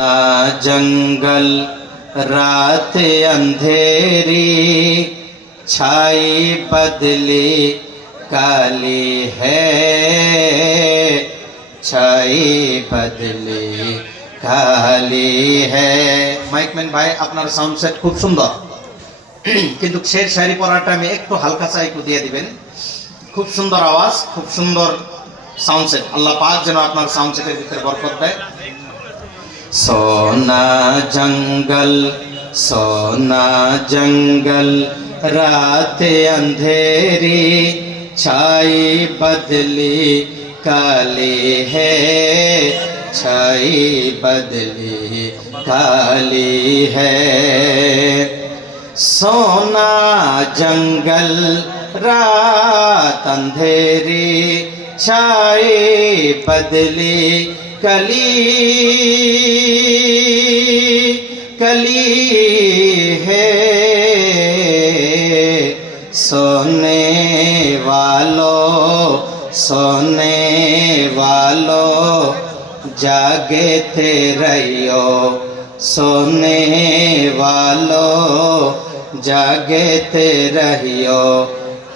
सोना जंगल रात अंधेरी, छाई बदली काली है, छाई बदली काली है। মাইকম্যান ভাই আপনার সাউন্ড সেট খুব সুন্দর, কিন্তু শের শায়রি পড়াটা আমি একটু হালকা চাই, একটু দিয়ে দিবেন। খুব সুন্দর আওয়াজ, খুব সুন্দর সাউন্ড সেট। আল্লাহ পাক যেন আপনার সাউন্ড সেটের ভিতরে বরকত দেয়। सोना जंगल सोना जंगल रात अंधेरी, छाई बदली काली है, छाई बदली काली है। सोना जंगल रात अंधेरी, छाई बदली कली कली है। सोने वालों जागते रहियो, सोने वालों जागते रहियो,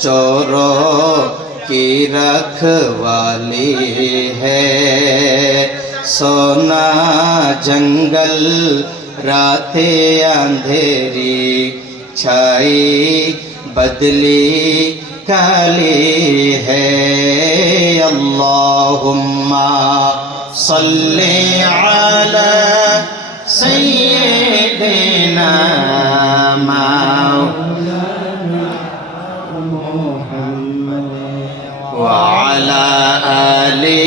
चोरों की रखवाली है। सोना जंगल रातें अंधेरी, छाई बदली काली है। अल्लाहुम्मा सल्ली अला सय्यिदिना वाला आले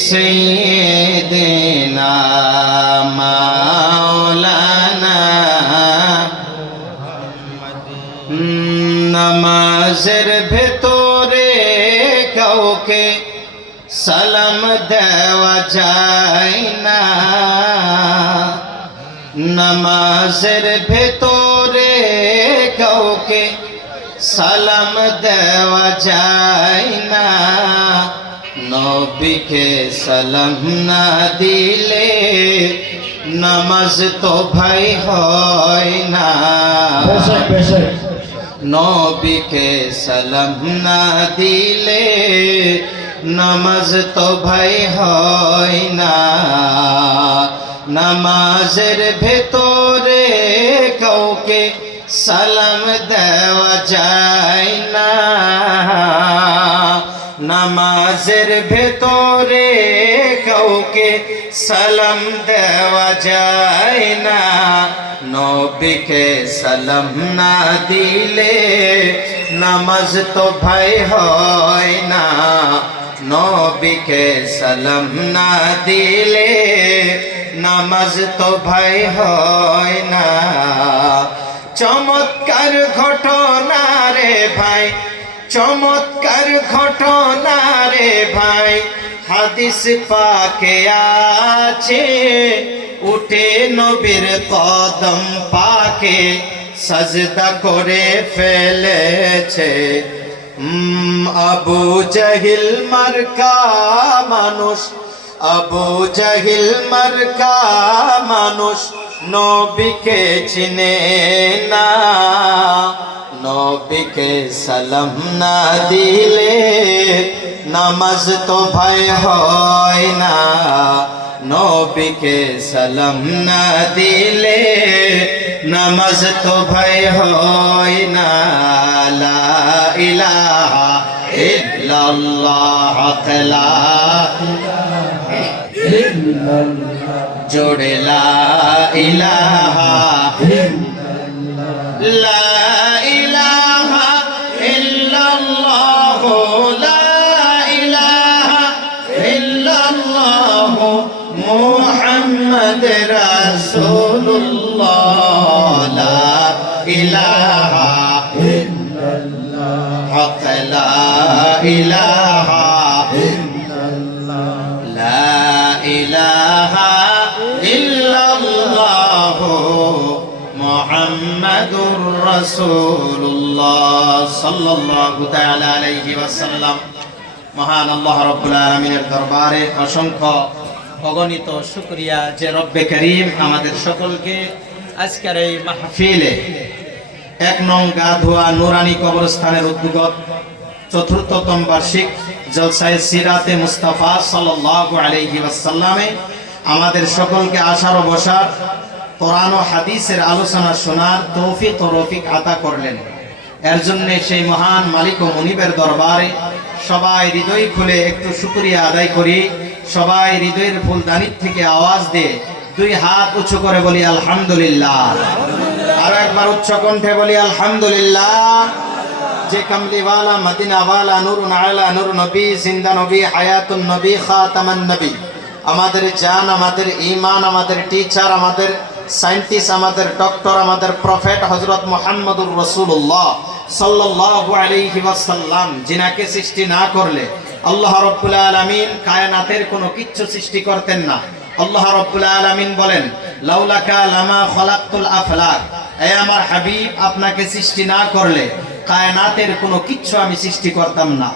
सय्यिदिना मौलाना। नमाजेर भेतरे काउके सालाम देवा যায় না, नमाजेर भेतरे काउके সালাম দেওয়া যায় না। নবীকে সালাম না দিলে নামাজ তো ভাই হয় না। নবীকে সালাম না দিলে নামাজ তো ভাই হয় না। নামাজের ভেতরে কাউকে সালাম দেওয়া যায় না, নামাজের ভেতরে কাউকে সালাম দেওয়া যায় না। নবীকে সালাম না দিলে নামাজ তো ভাই হয় না। নবীকে সালাম না দিলে নামাজ তো ভাই হয় না। চমৎকার ঘটনা রে ভাই, চমৎকার ঘটনা রে ভাই, হাদিস পাকে আছে। উঠে নবীর কদম পাকে সাজদা করে ফেলেছে। আবু জাহিল মার্কা মানুষ, আবু জাহিল মার্কা মানুষ নবীকে চিনে না। নবীকে সালাম না দিলে নামাজ তো ভাই হয় না। নবীকে সালাম না দিলে নামাজ তো ভাই হয় না। লা ইলাহা ইল্লাল্লাহ, লা জোড়ে লা ইলাহা লা ইলাহা ইল্লাল্লাহ, লা ইলাহা ইল্লাল্লাহ মুহাম্মদ রাসূলুল্লাহ। লা ইলাহা ইল্লাল্লাহ, লা ইলাহা লা ইলাহা ইল্লাল্লাহ মুহাম্মাদুর রাসূলুল্লাহ সাল্লাল্লাহু তাআলা আলাইহি ওয়াসাল্লাম। মহান আল্লাহ রাব্বুল আলামিনের দরবারে অসংখ্য অগণিত শুকরিয়া যে রব্বে করিম আমাদের সকলকে আজকের এই মাহফিলে 1 নং গাধোয়া নুরানি কবরস্থানের উদ্যোগত ৪র্থতম বার্ষিক জলসায়ে সিরাতে মুস্তাফা সাল্লাল্লাহু আলাইহি ওয়াসাল্লামে আমাদের সকলকে আসার ও বসার কোরআন ও হাদিসের আলোচনা শোনার তৌফিক ও রফিক আতা করলেন। এর জন্য সেই মহান মালিক ও মুনিবের দরবারে সবাই হৃদয় খুলে একটু শুকরিয়া আদায় করি। সবাই হৃদয়ের ফুলদানি থেকে আওয়াজ দিয়ে 2 হাত উঁচু করে বলি আলহামদুলিল্লাহ। আর একবার উচ্চ কণ্ঠে বলি আলহামদুলিল্লাহ। যে কামলিওয়ালা মদিনাওয়ালা নূরুন আলা নূর নবী জিন্দা নবী হায়াতুন নবী খাতামান নবী আমাদের জান, আমাদের ঈমান, আমাদের টিচার, আমাদের সায়েন্টিস্ট, আমাদের ডক্টর, আমাদের প্রফেট হযরত মুহাম্মদুর রাসূলুল্লাহ সাল্লাল্লাহু আলাইহি ওয়াসাল্লাম, যিনাকে সৃষ্টি না করলে আল্লাহ রাব্বুল আলামিন কায়নাতের কোনো কিচ্ছু সৃষ্টি করতেন না। আল্লাহ রাব্বুল আলামিন বলেন, লাউলাকা লামা খলাকতুল আফলাক, হে আমার হাবিব, আপনাকে সৃষ্টি না করলে কায়নাতের কোনো কিচ্ছু আমি সৃষ্টি করতাম না।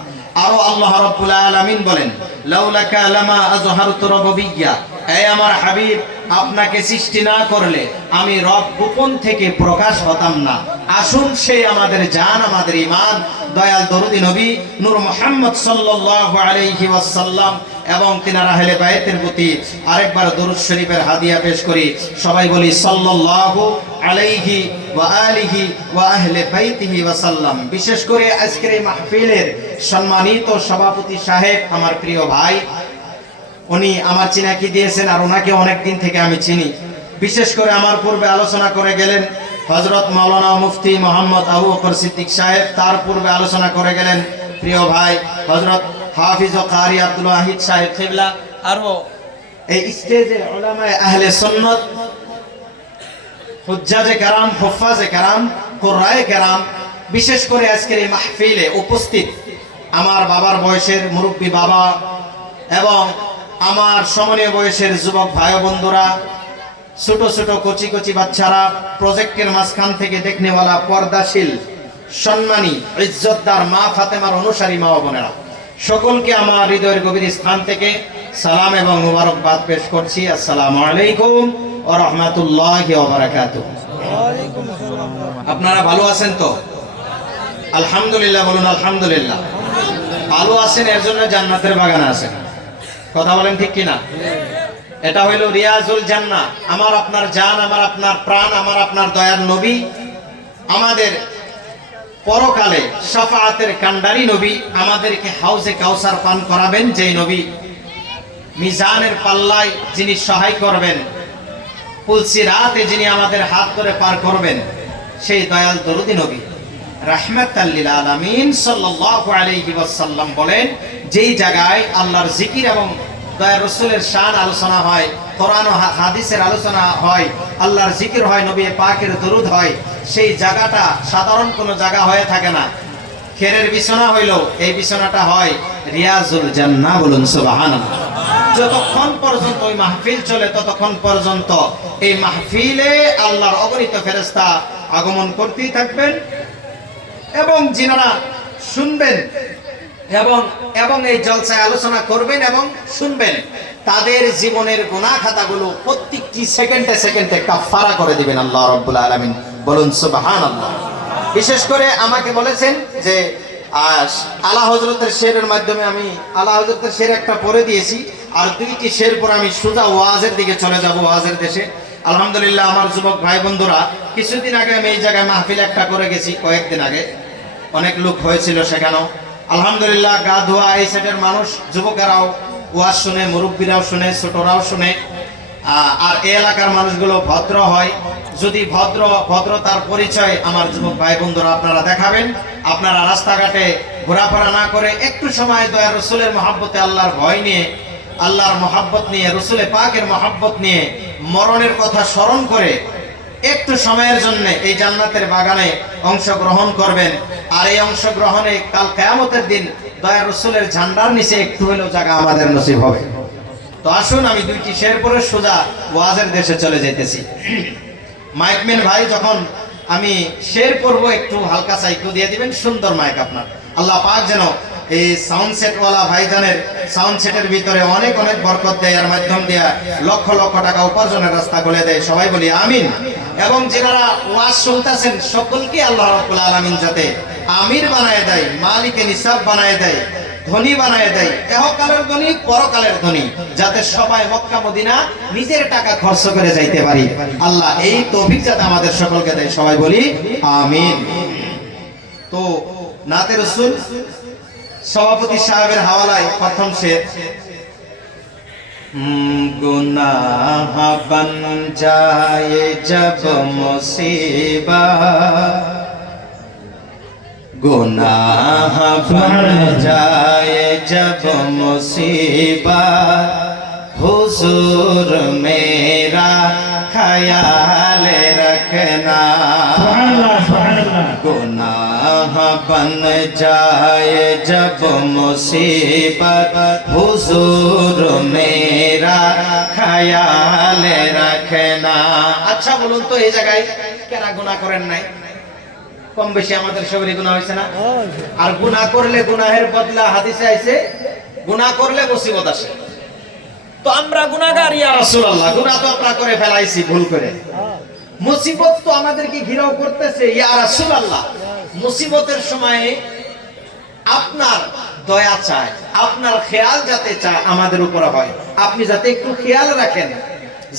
আরো আল্লাহ রাব্বুল আলামিন বলেন, লাউলাকা লামা আযহারতু রাব্বিয়্যা, হে আমার হাবিব, আপনাকে সৃষ্টি না করলে আমি রব গোপন থেকে প্রকাশ হতাম না। আসুন সেই আমাদের জান, আমাদের ঈমান, দয়াল দরুদি নবী নূর মুহাম্মদ সাল্লাল্লাহু আলাইহি ওয়াসাল্লাম এবং তিনার আহলে বাইতের প্রতি আরেকবার দরুদ শরীফের হাদিয়া পেশ করি। সবাই বলি সাল্লাল্লাহু আলাইহি ওয়া আলিহি ওয়া আহলে বাইতিহি ওয়াসাল্লাম। বিশেষ করে আজকের এই মাহফিলের সম্মানিত সভাপতি সাহেব, আমার প্রিয় ভাই, উনি আমার চিনাকি দিয়েছেন আর ওনাকে অনেক দিন থেকে আমি চিনি। বিশেষ করে আমার পূর্বে আলোচনা করে গেলেন হযরত মাওলানা মুফতি মোহাম্মদ আবু বকর সিদ্দিক সাহেব, তার পূর্বে আলোচনা করে গেলেন প্রিয় ভাই হযরত হাফিজ ও কারি আব্দুল ওয়াহিদ সাহেব কিবলা। আরো এই স্টেজে উলামায়ে আহলে সুন্নাত, হুজ্জাজে কেরাম, হুফাজে কেরাম, কুররায়ে কেরাম, বিশেষ করে আজকের এই মাহফিলে উপস্থিত আমার বাবার বয়সের মুরব্বী বাবা এবং আমার সমনীয় বয়সের যুবক ভাই বন্ধুরা, ছোট ছোট কচি কচি বাচ্চারা, প্রজেক্টের মাঝখান থেকে দেখনেওয়ালা পর্দাশীল সম্মানী ইজ্জতদার মা ফাতেমার অনুসারী মা বোনেরা, সকলকে আমার হৃদয়ের গভীর স্থান থেকে সালাম এবং মুবারকবাদ পেশ করছি। আসসালামু আলাইকুম ওয়া রাহমাতুল্লাহি ওয়া বারাকাতুহু। আপনারা ভালো আছেন তো? আলহামদুলিল্লাহ বলুন আলহামদুলিল্লাহ। ভালো আছেন, এর জন্য জান্নাতের বাগানে আছেন। কথা বলেন ঠিক কিনা? এটা হইল রিয়াজুল জান্নাহ। আমার আপনার জান, আমার আপনার প্রাণ, আমার আপনার দয়ার নবী, আমাদের পরকালে শাফাআতের কান্ডারি নবী, আমাদেরকে হাউজে কাউসার পান করাবেন যেই নবী, মিজানের পাল্লায় যিনি সহায় করবেন, পুলসিরাতে যিনি আমাদের হাত ধরে পার করবেন, সেই দয়াল দরুদি নবী রাহমাতাল লিল আলামিন সাল্লাল্লাহু আলাইহি ওয়াসাল্লাম বলেন, যেই জায়গায় আল্লাহর জিকির এবং দয়ার রাসূলের শান আলোচনা হয়, কোরআন ও হাদিসের আলোচনা হয়, আল্লাহর জিকির হয়, নবী পাকের দরুদ হয়, সেই জায়গাটা সাধারণ কোনো জায়গা হয়ে থাকে না। খেরের বিছানা হইল, এই বিছানাটা হয় রিয়াজুল জান্নাহ। বলুন সুবহানাল্লাহ। যতক্ষণ পর্যন্ত ওই মাহফিল চলে ততক্ষণ পর্যন্ত এই মাহফিলে আল্লাহর অগণিত ফেরেশতা আগমন করতেই থাকবেন এবং যিনারা শুনবেন এবং এই জলসায় আলোচনা করবেন এবং শুনবেন, তাদের জীবনের গুনাহ খাতাগুলো প্রত্যেকটি সেকেন্ডে সেকেন্ডে কাফারা করে দিবেন আল্লাহ রাব্বুল আলামিন। বলুন সুবহানাল্লাহ। বিশেষ করে আমাকে বলেছেন যে আলা হযরতের শেরের মাধ্যমে আমি আলা হযরতের শের একটা পড়ে দিয়েছি, আর 2টি শের পর আমি সোজা ওয়াজের দিকে চলে যাব, ওয়াজের দেশে। আলহামদুলিল্লাহ আমার যুবক ভাই বন্ধুরা, কিছুদিন আগে আমি এই জায়গায় মাহফিল একটা করে গেছি, কয়েকদিন আগে অনেক লোক হয়েছিল সেখানেও। আলহামদুলিল্লাহ গা ধোয়া এই সাইডের মানুষ, যুবকেরাও ওয়াজ শুনে, মুরব্বীরাও শুনে, ছোটরাও শুনে। আর এই এলাকার মানুষগুলো ভদ্র হয়। যদি ভদ্রতার পরিচয় আমার যুবক ভাই বন্ধুরা আপনারা দেখাবেন, আপনারা রাস্তাঘাটে ঘোরাফেরা না করে একটু সময় দয়ার রাসূলের মহব্বতে, আল্লাহর ভয় নিয়ে, আল্লাহর মহব্বত নিয়ে, রাসূলে পাকের মহব্বত নিয়ে, মরণের কথা স্মরণ করে একটু সময়ের জন্য এই জান্নাতের বাগানে অংশগ্রহণ করবেন। আর এই অংশগ্রহণে কাল কিয়ামতের দিন দয়ার রাসূলের ঝান্ডার নিচে একটু হলেও জায়গা আমাদের নসিব হবে। তো আসুন আমি 2টি শের পরে সোজা ওয়াজের দেশে চলে যাইতেছি। মাইকম্যান ভাই, যখন আমি শের পড়বো একটু হালকা সাইকো দিয়ে দিবেন, সুন্দর মাইক আপনার। আল্লাহ পাক যেন এই সাউন্ড সেটওয়ালা ভাইজানের সাউন্ড সেটের ভিতরে অনেক অনেক বরকত দেয়, এর মাধ্যম দিয়ে লক্ষ লক্ষ টাকা উপার্জনের রাস্তা খুলে দেয়। সবাই বলি আমিন। এবং যারা ওয়াজ শুনতেছেন সকলকে আল্লাহ রাব্বুল আলামিন যাতে আমির বানায় দেয়, মালিকে নিসাব বানায় দেয়, ধনী বানায় দেয়, ইহকালের ধনী পরকালের ধনী, যাতে সবাই মক্কা মদিনা নিজের টাকা খরচ করে যাইতে পারি। আল্লাহ এই তৌফিক যাতে আমাদের সকলকে দেয়। সবাই বলি আমিন। তো নাতে রাসূল সভাপতি সাহেবের হাওয়ালায় প্রথম শের, गुनाह बन जाए जब मुसीबत, गुनाह बन जाए जब मुसीबत, हुजूर मेरा ख्याल रखना। गुनाह बन जाए जब मुसीबत, हुजूर मेरा ख्याल रखना। अच्छा বলুন তো এই জায়গায় কেন গুনাহ করেন নাই? কম বেশি আমাদের সবারই গুনাহ হয়েছে না? আর গুনাহ করলে গুনাহের বদলা হাদিসে আইছে গুনাহ করলে মুসিবত আসে। তো আমরা গুনাহগার ইয়া রাসূলুল্লাহ, গুনাহ তো আমরা করে ফেলাইছি ভুল করে, মুসিবত তো আমাদেরকে ঘিরাও করতেছে ইয়া রাসূলুল্লাহ। মুসিবতের সময়ে আপনার দয়া চায়, আপনার খেয়াল যাতে চায় আমাদের উপর হয়, আপনি যাতে একটু খেয়াল রাখেন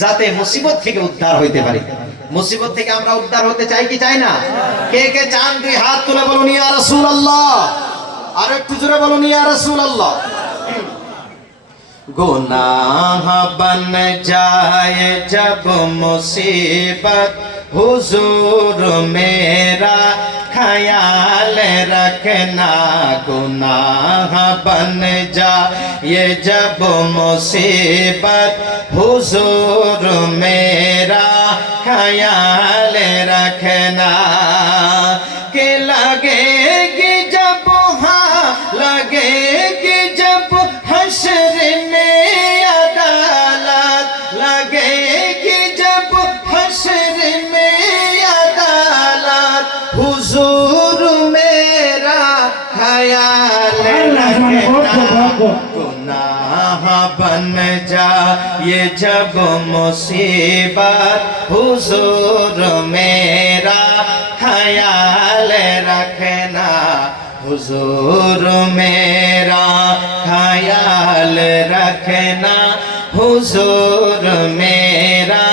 যাতে মুসিবত থেকে উদ্ধার হইতে পারি। মুসিবত থেকে আমরা উদ্ধার হতে চাই কি চাই না? কে কে চান দুই হাত তুলে বলুন ইয়া রাসূলুল্লাহ। আর একটু জোরে বলুন ইয়া রাসূলুল্লাহ। गुनाह बन जाए जब मुसीबत, हुजूर मेरा ख्याल रखना। गुनाह बन जाए जब मुसीबत, हुजूर मेरा ख्याल रखना। के लगेगी जब हाँ लगेगी जब हश्र में अदालत, लगेगी जब हश्र में अदालत, हुजूर मेरा ख्याल रखना। गुनाह बन जाए जब मुसीबत, हुजूर मेरा ख्याल रखना। हुजूर मेरा ख्याल रखना, हुजूर मेरा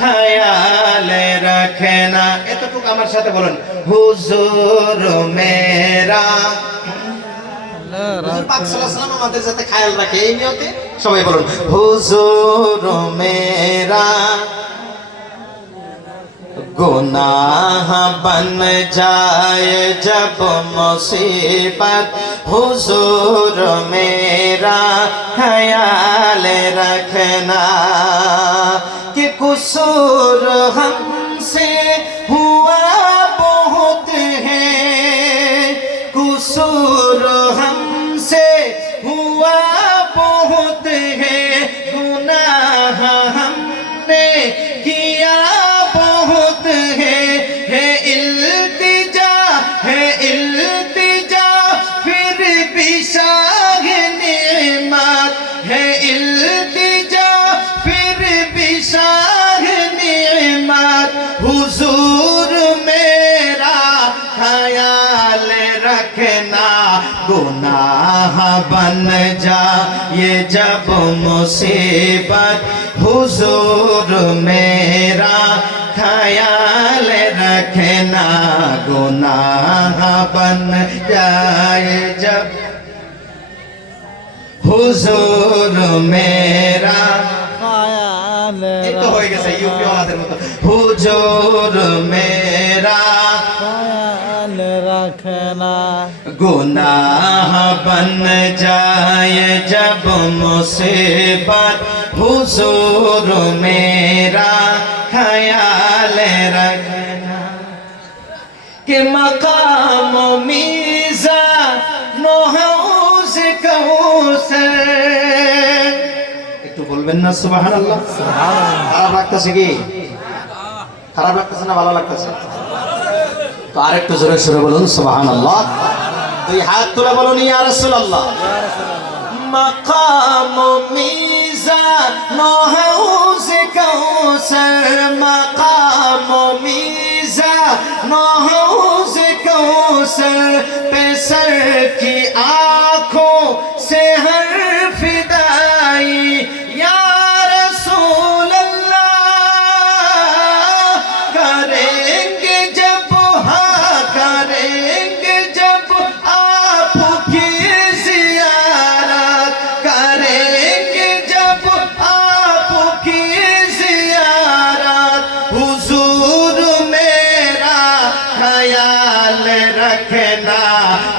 ख्याल रखना। এতটুকু আমার সাথে বলুন, হুজুর মেরা। হুজুর পাক সাল্লাল্লাহু আলাইহি ওয়াসাল্লাম আমাদের সাথে খেয়াল রাখে, এই নিয়তে সবাই বলুন হুজুর মেরা। गुनाह बन जाए जब मुसीबत, हुजूर मेरा ख्याल रखना। कि कुसूर हमसे हुआ बहुत है, कुसूर हमसे हुआ बहुत है, गुनाह हमने किया बहुत है इल्तिजा, है इल्तिजा फिर भी शाह नेमत, है इल्तिजा फिर भी शाह नेमत। हुजूर मेरा ख्याल रखना। गुनाह बन जाए जब मुसीबत, हुजूर मेरा ख्याल रखना। गुनाह बन जाए जब हुजूर मेरा ख्याल। এই তো হয়ে গেছে ইউপি ওয়ালাদের মতো। হুজুর মেরা ख्याल रखना। गुनाह बन जाए जब मुसीबत, हुजूर मेरा ख्याल रखना। कि मकाम मीज़ान हौज़ कौसर। একটু বলবেন না সুবহানাল্লাহ? খারাপ লাগতেছে কি? খারাপ লাগতেছে না ভালো লাগতেছে? তো আরেকটু জোরে সুরে বলুন সুবহানাল্লাহ। দুই হাত তুলে বলুন ইয়া রাসূলুল্লাহ। মাকাম মিজান হাউজ কাউসার, মাকাম মিজান হাউজ কাউসার पे सर की आंखों से हर फिदाई या रसूल अल्लाह करेंगे जब हाँ करेंगे जब आपकी ज़ियारत करेंगे जब आपकी ज़ियारत हुजूर मेरा ख्याल रखना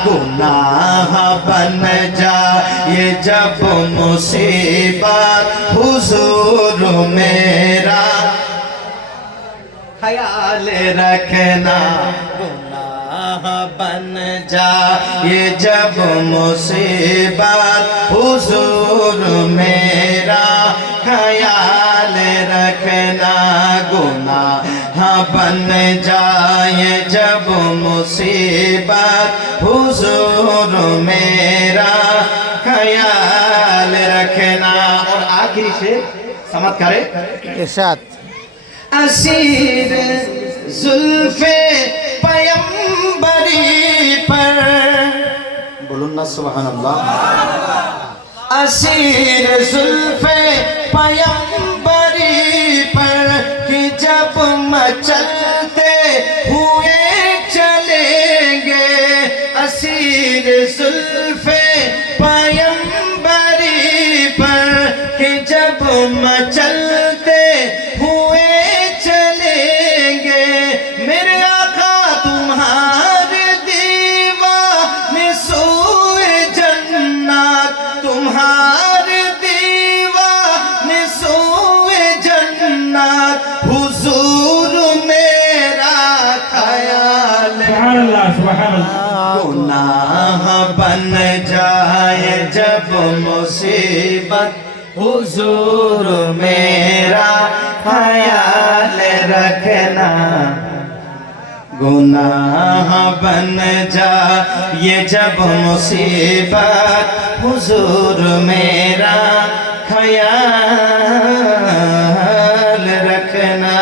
गुनाह बन जाए जब मुसीबत हुजूर मेरा ख्याल रखना गुनाह बन जाए जब मुसीबत हुजूर मेरा ख्याल रखना गुनाह बन जाए जब मुसीबत हुजूर मेरा ख्याल रखना। और आखिरी शेर समाप्त करे इरशाद। असीर जुल्फे पैगंबरी पर बोलून ना सुभान अल्लाह। असीर जुल्फे पैगंबरी पर कि जब मचलते हुए चलेंगे असीर जुल्फे पैगंबरी पर कि जब मचलते हुए चलेंगे मेरे आका तुम्हारे दीवाने सोए जन्नत तुम्हारे दीवाने सोए जन्नत हुजूर मेरा ख्याल गुनाह बन जाए जब मुसीबत हुजूर मेरा ख्याल रखना गुनाह बन जाए जब मुसीबत हुजूर मेरा ख्याल रखना।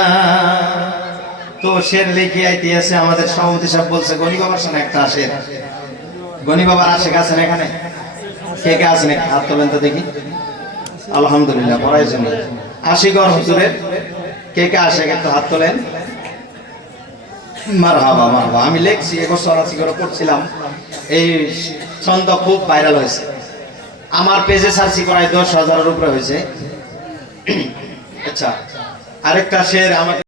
तो शेर लिखे आইতে আছে আমাদের সভাপতি সাহেব বলছে গনি বাবার সামনে একটা শের গনি বাবার আশিক আছেন এখানে কে কে আছেন হাত তোলেন তো দেখি আলহামদুলিল্লাহ পড়াইছেন আশিকর হুজুরের কে কে আসে একটু হাত তোলেন মারহাবা মারহাবা। আমি লেখছি এবছর আশিকর পড়ছিলাম এই ছন্দ খুব ভাইরাল হয়েছে আমার পেজে সার্চি করায় 10,000-এর উপরে হয়েছে। আচ্ছা আরেকটা শের আমাকে